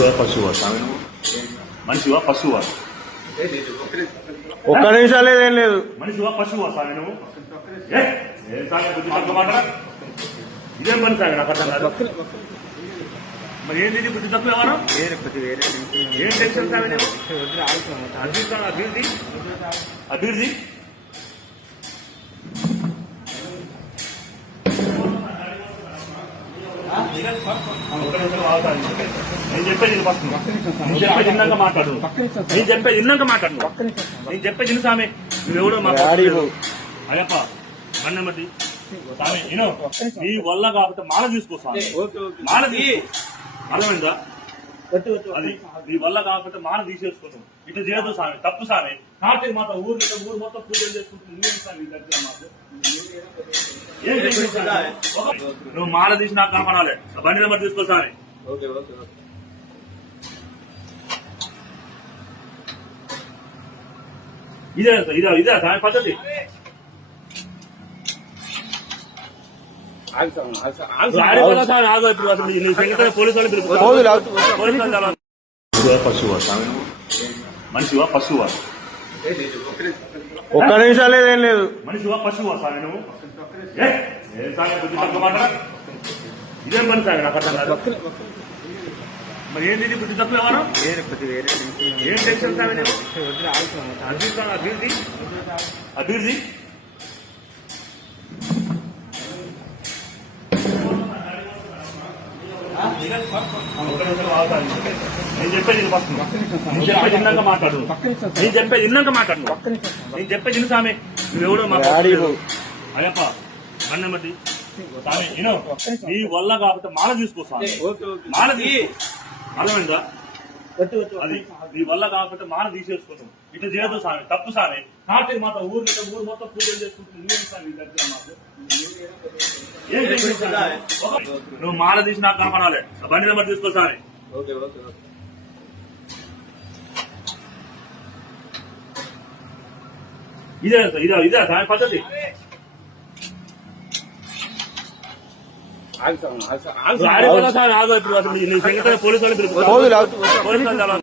మనిషివా పశువా స్వామి నువ్వు? మనిషివా పశువా? ఒక్క నిమిషం లేదేం లేదు. మనిషివా పశువా స్వామి నువ్వు? ఏ స్వామి బుద్ధి తక్కువ మాట? ఇదేం పని స్వామి నాకు అర్థం కాదు. మరి ఏంటి బుద్ధి తక్కువ ఎవరు? ఏం టెన్షన్ స్వామి నువ్వు? అభివృద్ధి అభివృద్ధి నేను చెప్పేది ఫస్ట్ నేను చెప్పేది ఇన్నాక మాట్లాడు. నేను చెప్పేది ఇన్నాక మాట్లాడు. నేను చెప్పేది ఇన్ని స్వామి నువ్వెవడో మాట్లాడు. అయ్యప్ప మన్నమతి స్వామి నేను నీ వల్ల కాకపోతే మాల తీసుకో స్వామి. మాల అర్థమైందా? అది నీ వల్ల కాకపోతే మాల తీసేసుకున్నావు. ఇటు చేయదు స్వామి, తప్పు స్వామి. కార్తీక మాత ఊరు మొత్తం పూజలు చేసుకుంటుంది. నువ్వేం స్వామి దగ్గర మాకు నువ్వు మాల తీసి నాకు కనపడాలి. బండి నెంబర్ తీసుకో స్వామి. ఇదే ఇదే స్వామి పద్ధతి. పశువా స్వామి నువ్వు? మనిషివా పశువా? ఒక్క నిమిషం లేదేం లేదు. మనిషివా పశువా స్వామి నువ్వు? ఏ స్వామి బుద్ధి తక్కువ మాట? ఇదేం పని స్వామి నాకు అర్థం కాదు. మరి ఏంటి బుద్ధి తక్కువ ఎవరు? ఏం టెన్షన్ స్వామి నువ్వు? అభివృద్ధి అభివృద్ధి నేను చెప్పేది ఫస్ట్ నేను చెప్పేది ఇన్నాక మాట్లాడు. నేను చెప్పేది ఇన్నాక మాట్లాడు. నేను చెప్పేది ఇన్ని స్వామి నువ్వెవడో మాట్లాడు. అయ్యప్ప మన్నమతి స్వామి నేను నీ వల్ల కాకపోతే మాల తీసుకో స్వామి. మాల అర్థమైందా? అది నీ వల్ల కాకపోతే మాల తీసేసుకున్నావు. ఇటు చేయదు స్వామి, తప్పు స్వామి. కార్తీక మాత ఊరు మొత్తం పూజలు చేసుకుంటుంది. నువ్వేం స్వామి దగ్గర మాకు నువ్వు మాల తీసి నాకు కనపడాలి. బండి నెంబర్ తీసుకో స్వామి. ఇదే స్వామి పద్ధతి. ఆగో ఇప్పుడు పోలీసు వాళ్ళు